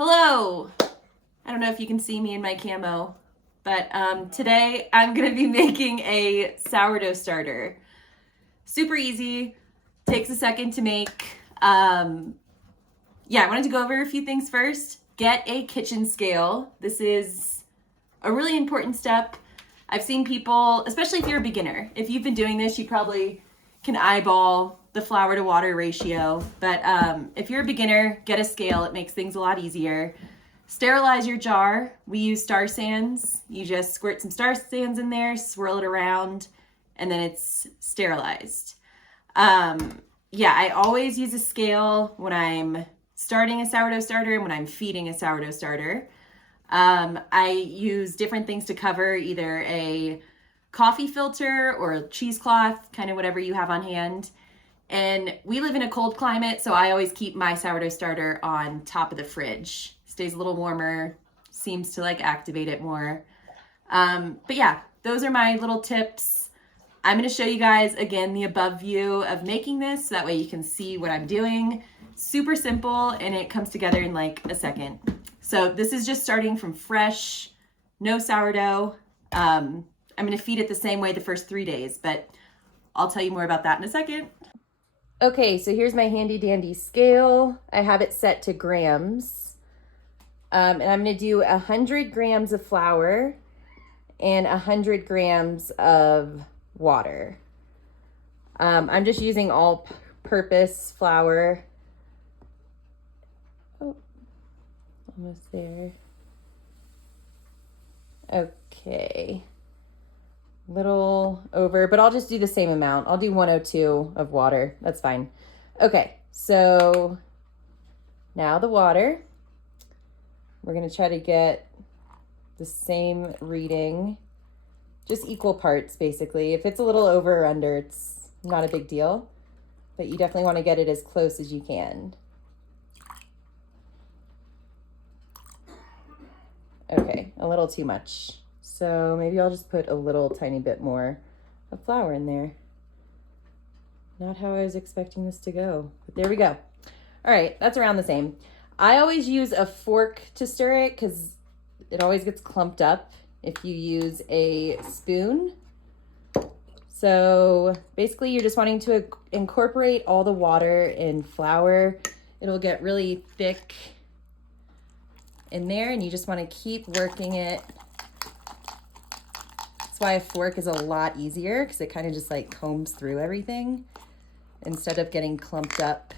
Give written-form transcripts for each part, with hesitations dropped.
Hello! I don't know if you can see me in my camo, but today I'm gonna be making a sourdough starter. Super easy, takes a second to make. I wanted to go over a few things first. Get a kitchen scale. This is a really important step. I've seen people, especially if you're a beginner, if you've been doing this, you probably can eyeball the flour to water ratio, but if you're a beginner, get a scale. It makes things a lot easier. Sterilize your jar. We use Starsans. You just squirt some Starsans in there, swirl it around, and then it's sterilized. I always use a scale when I'm starting a sourdough starter and when I'm feeding a sourdough starter. I use different things to cover, either a coffee filter or a cheesecloth, kind of whatever you have on hand. And we live in a cold climate, so I always keep my sourdough starter on top of the fridge. Stays a little warmer, seems to activate it more. But yeah, those are my little tips. I'm gonna show you guys again the above view of making this, so that way you can see what I'm doing. Super simple, and it comes together in like a second. So this is just starting from fresh, no sourdough. I'm gonna feed it the same way the first 3 days, but I'll tell you more about that in a second. Okay, so here's my handy dandy scale. I have it set to grams. And I'm gonna do 100 grams of flour and 100 grams of water. I'm just using all-purpose flour. Oh, almost there. Okay. Little over, but I'll just do the same amount. I'll do 102 of water. That's fine. Okay, so now the water. We're gonna try to get the same reading, just equal parts basically. If it's a little over or under, it's not a big deal, but you definitely want to get it as close as you can. Okay, a little too much. So maybe I'll just put a little tiny bit more of flour in there. Not how I was expecting this to go, but there we go. All right, that's around the same. I always use a fork to stir it because it always gets clumped up if you use a spoon. So basically you're just wanting to incorporate all the water and flour. It'll get really thick in there, and you just want to keep working it. That's why a fork is a lot easier, because it kind of just combs through everything instead of getting clumped up.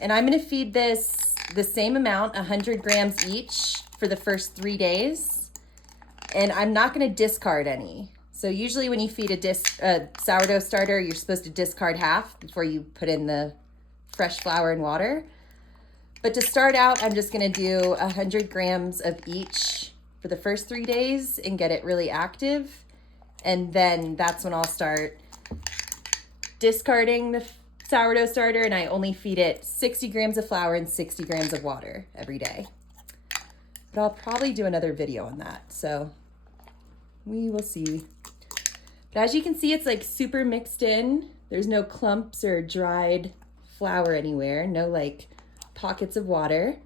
And I'm going to feed this the same amount, 100 grams each, for the first 3 days. And I'm not going to discard any. So usually when you feed a sourdough starter, you're supposed to discard half before you put in the fresh flour and water. But to start out, I'm just going to do 100 grams of each for the first 3 days and get it really active. And then that's when I'll start discarding the sourdough starter, and I only feed it 60 grams of flour and 60 grams of water every day. But I'll probably do another video on that, so we will see. But as you can see, it's super mixed in. There's no clumps or dried flour anywhere, no pockets of water.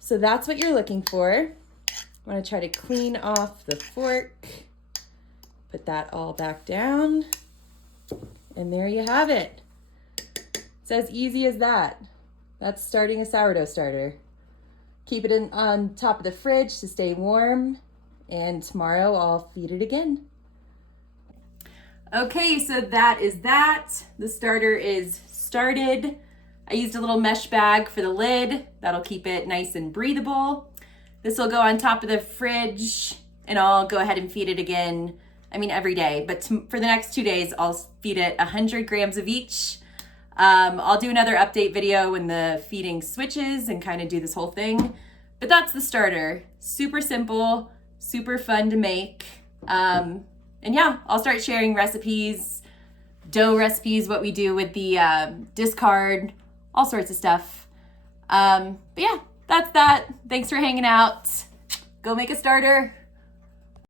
So that's what you're looking for. I want to try to clean off the fork, put that all back down, and there you have it. It's as easy as that. That's starting a sourdough starter. Keep it on top of the fridge to stay warm, and tomorrow I'll feed it again. Okay, so that is that. The starter is started. I used a little mesh bag for the lid. That'll keep it nice and breathable. This will go on top of the fridge, and I'll go ahead and feed it again. I mean, every day, but for the next 2 days, I'll feed it 100 grams of each. I'll do another update video when the feeding switches and kind of do this whole thing. But that's the starter. Super simple, super fun to make. And yeah, I'll start sharing recipes, dough recipes, what we do with the discard, all sorts of stuff. But yeah, that's that. Thanks for hanging out. Go make a starter.